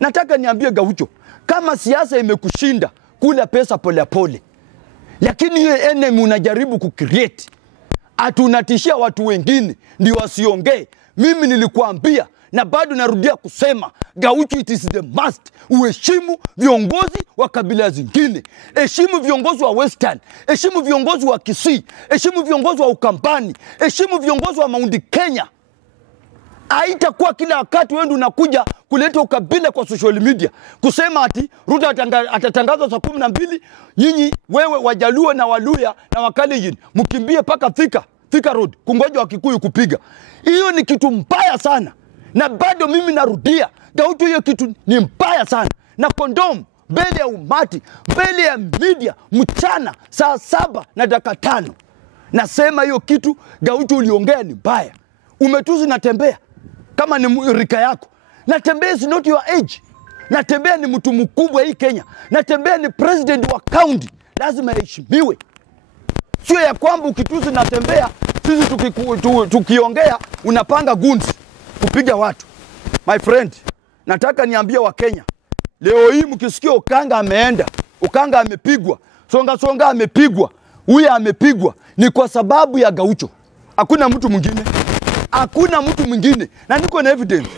Nataka niambie Gaucho, kama siasa imekushinda, kula pesa pole pole. Lakini hiyo enemy unajaribu kucreate, atunatishia watu wengine ndio wasiongee. Mimi nilikuambia na bado narudia kusema, Gaucho, it is the must. Uheshimu viongozi wa kabila zingine. Heshimu viongozi wa Western, heshimu viongozi wa Kisii, heshimu viongozi wa Ukambani, heshimu viongozi wa Mount Kenya. Haitakuwa kila wakati wewe unakuja kuleta ukabila kwa social media kusema ati Ruto atatangaza saa 12, nyinyi wewe Wajaluo na Waluya na Wakalenjin mkimbie paka Thika Road kungoja Wakikuyu kupiga. Hiyo ni kitu mbaya sana. Na bado mimi narudia, Gaucho, hiyo kitu ni mbaya sana. Na kondom mbele ya umati, mbele ya media, mchana saa 7:05. Nasema hiyo kitu Gaucho uliongea ni mbaya. Umetuzi natembea kama ni rika yako. Natembea is not your age. Natembea ni mtu mkubwa hii Kenya. Natembea ni president wa county. Lazima heshimiwe. Sio ya kwamba ukituzi natembea, sisi tukiongea unapanga guns kupiga watu. My friend, nataka niambie wa Kenya, leo hii mkisikia Okanga ameenda, Okanga amepigwa, Songa amepigwa, huyu amepigwa, ni kwa sababu ya Gaucho. Hakuna mtu mwingine. Hakuna mtu mwingine. Na niko na evidence.